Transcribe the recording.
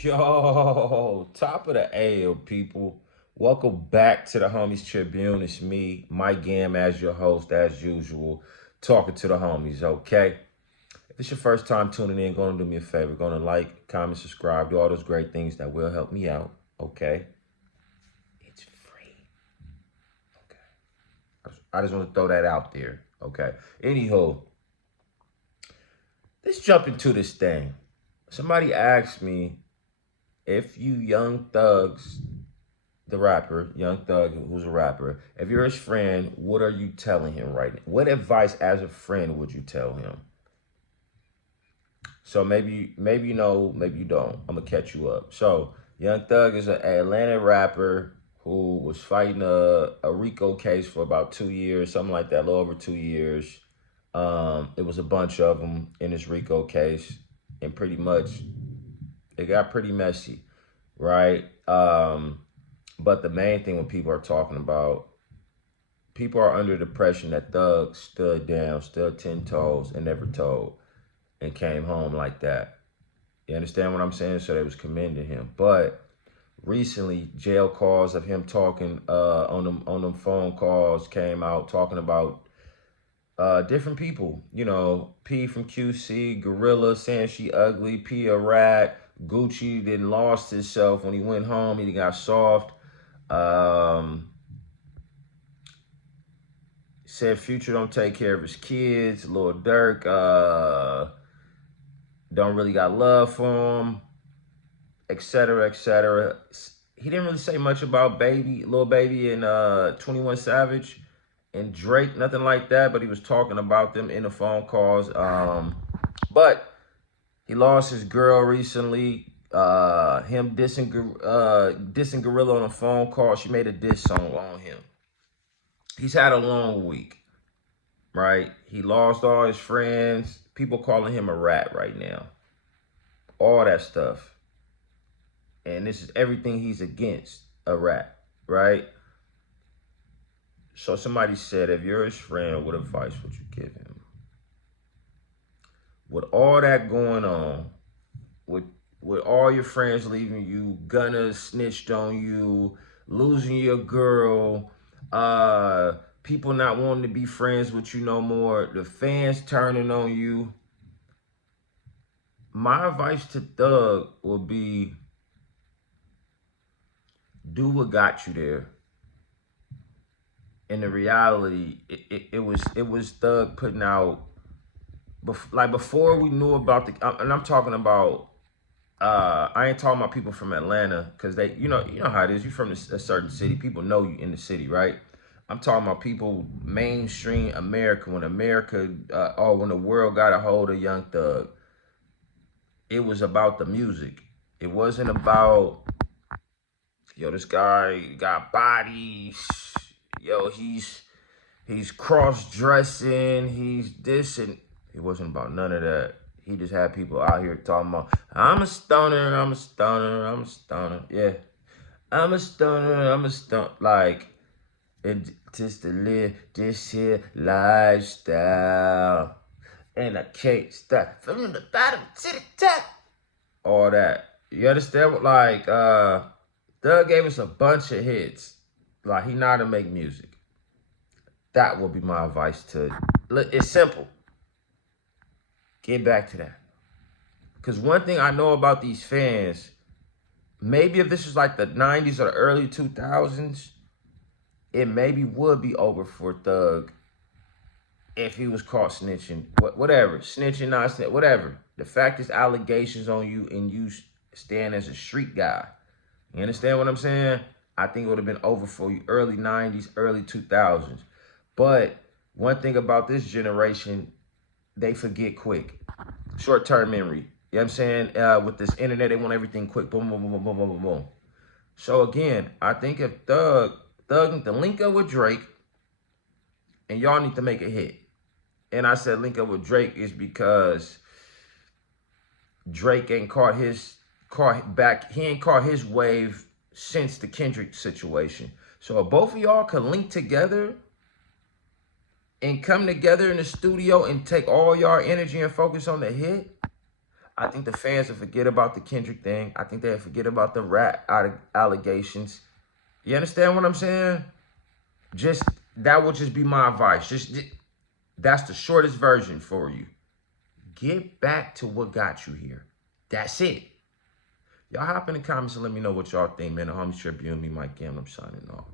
Yo, top of the AO, people. Welcome back to the Homies Tribune. It's me, Mike Gam, as your host, as usual, talking to the homies, okay? If it's your first time tuning in, go and do me a favor. Go and like, comment, subscribe, do all those great things that will help me out, okay? It's free, okay? I just want to throw that out there, okay? Anyhow, let's jump into this thing. Somebody asked me if you Young Thugs, the rapper, Young Thug, who's a rapper, if you're his friend, what are you telling him right now? What advice as a friend would you tell him? So maybe you know, maybe you don't. I'm gonna catch you up. So Young Thug is an Atlanta rapper who was fighting a RICO case for about 2 years, something like that, a little over 2 years. It was a bunch of them in this RICO case, and pretty much it got pretty messy, right? But the main thing when people are talking about, people are under the impression that Thug stood down, stood 10 toes, and never told, and came home like that. You understand what I'm saying? So they was commending him. But recently, jail calls of him talking on them phone calls came out talking about different people. You know, P from QC, Gorilla saying she ugly, P a rat, Gucci then lost himself when he went home. He got soft. Um, Said Future don't take care of his kids. Lil Durk don't really got love for him, etc., etc. He didn't really say much about Baby, Lil Baby, and 21 Savage and Drake, nothing like that. But he was talking about them in the phone calls. But he lost his girl recently. Him dissing Gorilla on a phone call. She made a diss song on him. He's had a long week, right? He lost all his friends. People calling him a rat right now. All that stuff. And this is everything he's against, a rat, right? So somebody said, if you're his friend, what advice would you give him? With all that going on, with all your friends leaving you, Gunna snitched on you, losing your girl, people not wanting to be friends with you no more, the fans turning on you. My advice to Thug would be, do what got you there. And the reality, it was Thug putting out, like before we knew about and I'm talking about, I ain't talking about people from Atlanta, because they, you know how it is. You from a certain city, people know you in the city, right? I'm talking about people mainstream America, when America, or when the world got a hold of Young Thug. It was about the music. It wasn't about, yo, this guy got bodies. Yo, he's cross-dressing. He's this, and it wasn't about none of that. He just had people out here talking about, I'm a stoner, I'm a stoner, I'm a stoner. Yeah. I'm a stoner, I'm a stoner. Like, and just to live this here lifestyle. And I can't stop from the bottom to the top. All that. You understand what, like, Doug gave us a bunch of hits. Like, he know how to make music. That would be my advice to, it's simple. Get back to that. Because one thing I know about these fans, maybe if this was like the 90s or the early 2000s, it maybe would be over for Thug if he was caught snitching. Whatever. Snitching, not snitching, whatever. The fact is allegations on you and you stand as a street guy. You understand what I'm saying? I think it would have been over for you early 90s, early 2000s. But one thing about this generation, they forget quick. Short-term memory. You know what I'm saying? With this internet, they want everything quick. Boom, boom, boom, boom, boom, boom, boom, boom. So again, I think if Thug need to link up with Drake, and y'all need to make a hit. And I said link up with Drake is because Drake ain't caught his wave since the Kendrick situation. So if both of y'all could link together and come together in the studio and take all y'all energy and focus on the hit, I think the fans will forget about the Kendrick thing. I think they'll forget about the rap allegations. You understand what I'm saying? Just, that would just be my advice. That's the shortest version for you. Get back to what got you here. That's it. Y'all hop in the comments and let me know what y'all think, man. The Homie Tribune, me, Mike Gamble, I'm signing off.